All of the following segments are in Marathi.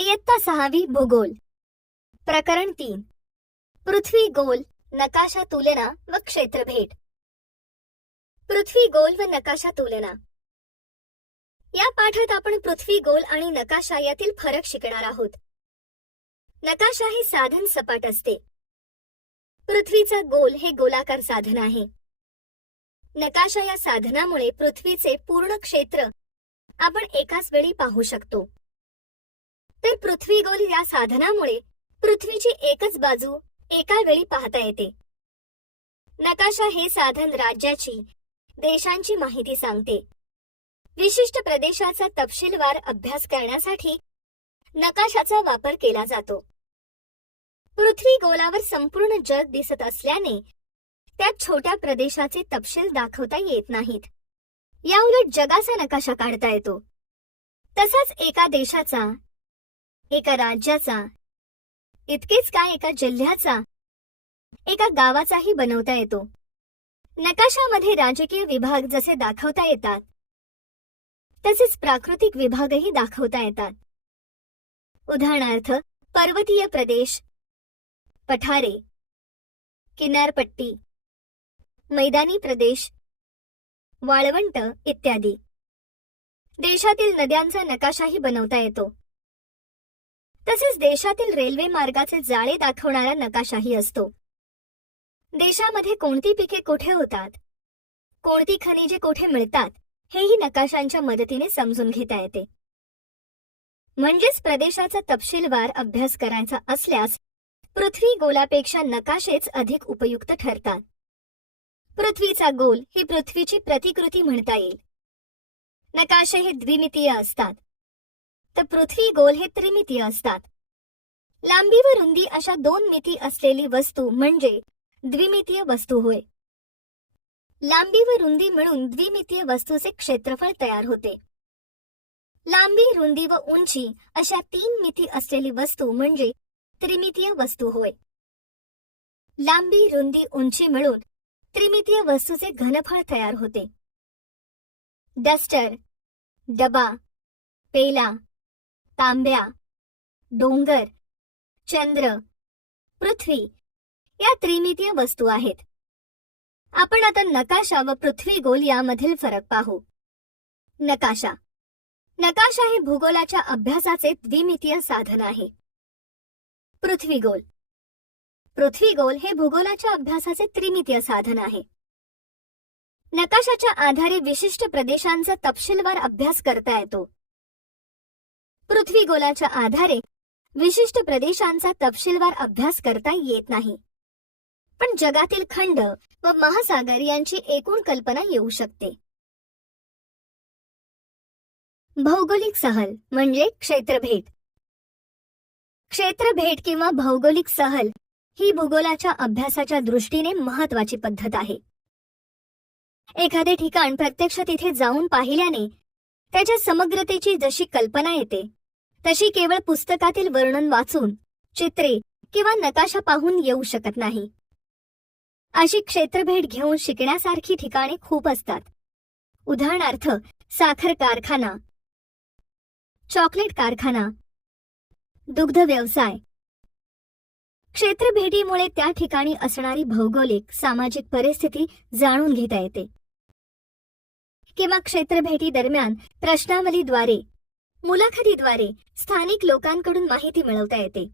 इयत्ता सहावी भूगोल. प्रकरण तीन. पृथ्वी गोल नकाशा तुलना व क्षेत्रभेट पृथ्वी गोल व नकाशा तुलना. या पाठात आपण पृथ्वी गोल आणि नकाशा यातील फरक शिकणार आहोत. नकाशा हे साधन सपाट असते. पृथ्वीचा गोल हे गोलाकार साधन आहे. नकाशा या साधनामुळे पृथ्वीचे पूर्ण क्षेत्र आपण एकाच वेळी पाहू शकतो. तर पृथ्वी गोल या साधनामुळे पृथ्वीची एकच बाजू एका वेळी पाहता येते. नकाशा हे साधन राज्याची देशांची माहिती सांगते. विशिष्ट प्रदेशाचा तपशीलवार अभ्यास करण्यासाठी नकाशाचा वापर केला जातो. पृथ्वी गोलावर संपूर्ण जग दिसत असल्याने त्यात छोट्या प्रदेशाचे तपशील दाखवता येत नाहीत. याउलट जगाचा नकाशा काढता येतो. तसाच एका देशाचा एका राज्याचा इतकेच काय एका जिल्ह्याचा? एका गावाचाही बनवता येतो. नकाशामध्ये राजकीय विभाग जसे दाखवता येतात तसेच प्राकृतिक विभागही दाखवता येतात. उदाहरणार्थ पर्वतीय प्रदेश पठारे किनारपट्टी मैदानी प्रदेश वाळवंट इत्यादी. देशातील नद्यांचा नकाशाही बनवता येतो. तसेच देशातील रेल्वे मार्गाचे जाळे दाखवणारा नकाशाही असतो. देशामध्ये कोणती पिके कुठे होतात? कोणती खनिजे कुठे मिळतात? हेही नकाशांच्या मदतीने समजून घेता येते. म्हणजेच प्रदेशाचा तपशीलवार अभ्यास करायचा असल्यास पृथ्वी गोलापेक्षा नकाशेच अधिक उपयुक्त ठरतात. पृथ्वीचा गोल ही पृथ्वीची प्रतिकृती म्हणता येईल. नकाशे हे द्विमितीय असतात. तर पृथ्वी गोल हे त्रिमितीय असतात. लांबी व रुंदी अशा दोन मिती असलेली वस्तू म्हणजे द्विमितीय वस्तू होय. लांबी व रुंदी मिळून द्विमितीय वस्तूचे क्षेत्रफळ तयार होते. लांबी रुंदी व उंची अशा तीन मिती असलेली वस्तू म्हणजे त्रिमितीय वस्तू होय. लांबी रुंदी उंची मिळून त्रिमितीय वस्तूचे घनफळ तयार होते. डस्टर डबा पेला तांब्या डोंगर चंद्र पृथ्वी या त्रिमितीय वस्तू आहेत. आपण आता नकाशा व पृथ्वी गोल यामधील फरक पाहू. नकाशा. नकाशा हे भूगोलाच्या अभ्यासाचे द्विमितीय साधन आहे. पृथ्वी गोल. पृथ्वी गोल हे भूगोलाच्या अभ्यासाचे त्रिमितीय साधन आहे. नकाशाच्या आधारे विशिष्ट प्रदेशांचा तपशीलवार अभ्यास करता येतो. पृथ्वी गोलाच्या आधारे विशिष्ट प्रदेशांचा तपशीलवार अभ्यास करता येत नाही. पण जगातील खंड व महासागर यांची एकूण कल्पना येऊ शकते. भौगोलिक सहल म्हणजे क्षेत्रभेट क्षेत्रभेट किंवा भौगोलिक सहल ही भूगोलाच्या अभ्यासाच्या दृष्टीने महत्वाची पद्धत आहे. एखादे ठिकाण प्रत्यक्ष तिथे जाऊन पाहिल्याने त्याच्या समग्रतेची जशी कल्पना येते तशी केवळ पुस्तकातील वर्णन वाचून चित्रे किंवा नकाशा पाहून येऊ शकत नाही. अशी क्षेत्रभेट घेऊन शिकण्यासारखी ठिकाणे खूप असतात. उदाहरणार्थ साखर कारखाना चॉकलेट कारखाना दुग्ध व्यवसाय. क्षेत्रभेटीमुळे त्या ठिकाणी असणारी भौगोलिक सामाजिक परिस्थिती जाणून घेता येते. किंवा क्षेत्रभेटी दरम्यान प्रश्नावलीद्वारे मुलाखतीद्वारे स्थानिक लोकांकडून माहिती मिळवता येते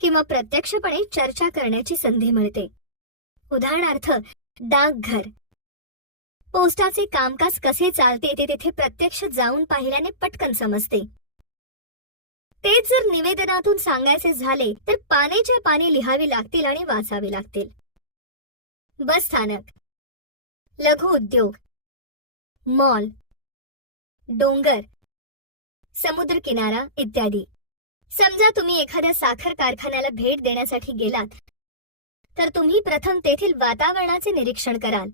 किंवा प्रत्यक्षपणे चर्चा करण्याची संधी मिळते. उदाहरणार्थ डाकघर. पोस्टाचे कामकाज कसे चालते ते तिथे प्रत्यक्ष जाऊन पाहिल्याने पटकन समजते. तेच जर निवेदनातून सांगायचे झाले तर पानेच्या पाने लिहावी लागतील आणि वाचावी लागतील. बस स्थानक. लघु उद्योग. मॉल. डोंगर. समुद्र किनारा इत्यादी. समजा तुम्ही एखाद्या साखर कारखान्याला भेट देण्यासाठी गेलात तर तुम्ही प्रथम तेथील वातावरणाचे निरीक्षण कराल.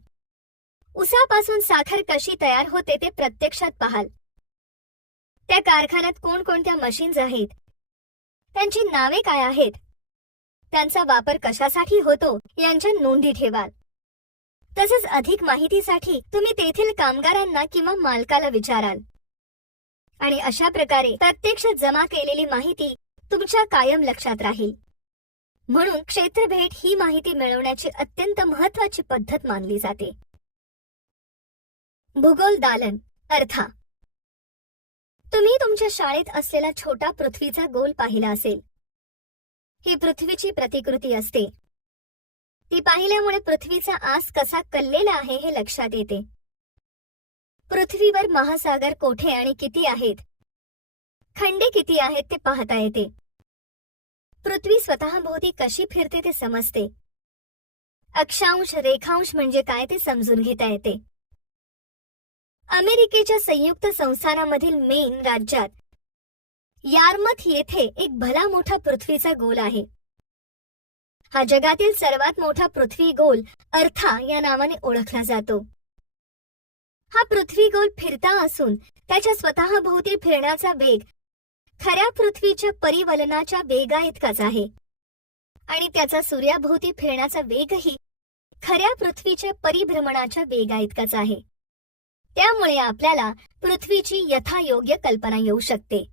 उसापासून साखर कशी तयार होते ते प्रत्यक्षात पाहाल. त्या कारखान्यात कोणकोणत्या मशीन्स आहेत? त्यांची नावे काय आहेत? त्यांचा वापर कशासाठी होतो यांच्या नोंदी ठेवाल. तसेच अधिक माहितीसाठी तुम्ही तेथील कामगारांना किंवा मालकाला विचाराल. आणि अशा प्रकारे प्रत्यक्ष जमा केलेली माहिती तुमच्या कायम लक्षात राहील. म्हणून क्षेत्रभेट ही माहिती मिळवण्याची अत्यंत महत्वाची पद्धत मानली जाते. भूगोल दालन अर्था. तुम्ही तुमच्या शाळेत असलेला छोटा पृथ्वीचा गोल पाहिला असेल. ही पृथ्वीची प्रतिकृती असते. ती पाहिल्यामुळे पृथ्वीचा आस कसा कललेला आहे हे लक्षात येते. पृथ्वीवर महासागर कोठे आणि किती आहेत? खंडे किती आहेत ते पाहता येते. पृथ्वी स्वतःभोवती कशी फिरते ते समजते. अक्षांश रेखांश म्हणजे काय ते समजून घेता येते. अमेरिकेच्या संयुक्त संस्थानामधील मेन राज्यात यारमथ येथे एक भला मोठा पृथ्वीचा गोल आहे. हा जगातील सर्वात मोठा पृथ्वी गोल अर्था या नावाने ओळखला जातो. हा पृथ्वी गोल फिरता असून त्याच्या स्वतःभोवती फिरण्याचा वेग खऱ्या पृथ्वीच्या परिवलनाच्या वेगा इतकाच आहे. आणि त्याचा सूर्याभोवती फिरण्याचा वेगही खऱ्या पृथ्वीच्या परिभ्रमणाच्या वेगा इतकाच आहे. त्यामुळे आपल्याला पृथ्वीची यथायोग्य कल्पना येऊ शकते.